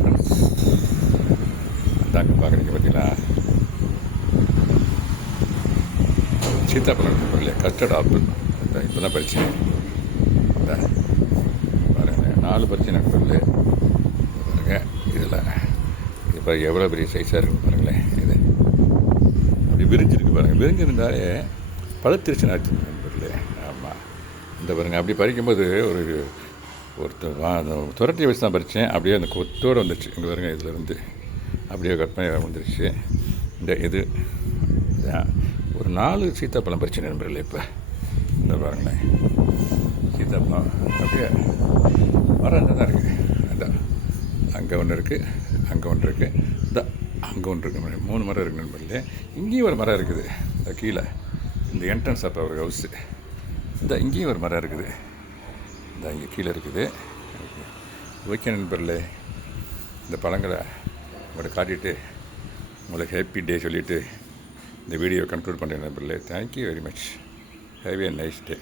Friends, அதாங்க பார்க்குறீங்க பார்த்தீங்களா, சீத்தாப்பழம் இல்லையா, கஸ்டர்ட் ஆப்பிள். இப்போ தான் பறிச்சேன். இந்த பாருங்கள், 4 பறிச்சு நண்பர்களே. பாருங்கள் இதில் இப்போ எவ்வளோ பெரிய சைஸாக இருக்குது பாருங்களேன். இது அப்படி விரிஞ்சிருக்கு பாருங்கள். விரிஞ்சிருந்தாலே பழுத்திருச்சுன்னு ஆச்சு நண்பர்களே. ஆமாம், இந்த பாருங்கள் அப்படி பறிக்கும்போது துரட்டி வச்சு தான் பறித்தேன். அப்படியே அந்த கொத்தோடு வந்துடுச்சு. இங்கே பாருங்கள், இதில் அப்படியே கட் பண்ணி வந்துடுச்சு. இது ஒரு 4 சீத்தாப்பழம் பறிச்சு நண்பர்களே. இப்போ இந்த பாருங்களேன், சீத்தாப்பழம் அப்படியே மரம் தான் இருக்குது. அதான் அங்கே ஒன்று இருக்குது, அங்கே ஒன்று இருக்குது, இந்த அங்கே ஒன்று இருக்குது. 3 மரம் இருக்குது நண்பர்களே. இங்கேயும் ஒரு மரம் இருக்குது. இந்த கீழே இந்த என்ட்ரன்ஸ் அப்போ ஒரு ஹவுஸு. இந்த இங்கேயும் ஒரு மரம் இருக்குது. இந்த இங்கே கீழே இருக்குது. ஓகே நண்பர்களே, இந்த பழங்களை உங்களை காட்டிட்டு உங்களுக்கு ஹாப்பி டே சொல்லிவிட்டு இந்த வீடியோ கன்க்ளூட் பண்ணுறேன் நண்பர்களே. Thank you very much. Have a nice day.